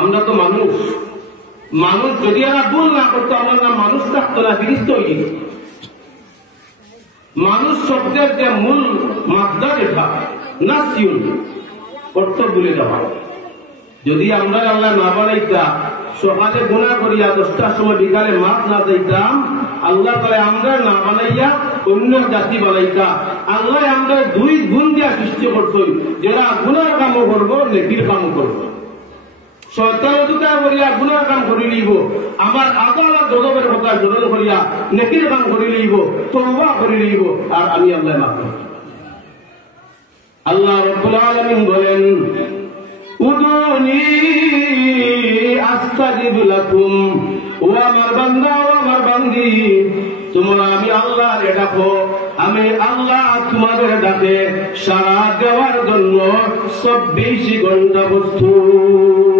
আমরা তো মানুষ, মানুষ যদি আমরা ভুল না করতো আমার নাম মানুষ থাকতো না, ফিরিস্ত হয়ে যেত। মানুষ শব্দের যে মূল মাত্রা যেটা নাসিউল, অর্থ ভুলে যাওয়া। যদি আমরা আল্লাহ না বানাইতা, সকালে গুনাহ করিয়া 10টার সময় বিকালে মাছ না দিতাম, আল্লাহ তাআলা আমরা না বানাইয়া অন্য জাতি বানাইতা। আল্লাহ আমরা দুই গুণ দিয়া সৃষ্টি করছেন, যারা গুনার কামও করবো, নেকির কামও করবো। শয়তান দুটা করিয়া গুনার কাম করি লইব, আমার আদালত গজবের কথা গ্রহণ করিয়া নেকির কাম করি লইব, তওবা করি লইব, আর আমি আল্লাহ মাফ করব। আল্লাহ রাব্বুল আলামিন বলেন, উদুনি আস্তাজিব লাকুম, ও আমার বান্দা, ও আমার বান্দি, তোমরা আমি আল্লাহর ডাকো, আমি আল্লাহ তোমাদের ডাকে সাড়া দেওয়ার জন্য 24 ঘন্টা প্রস্তুত।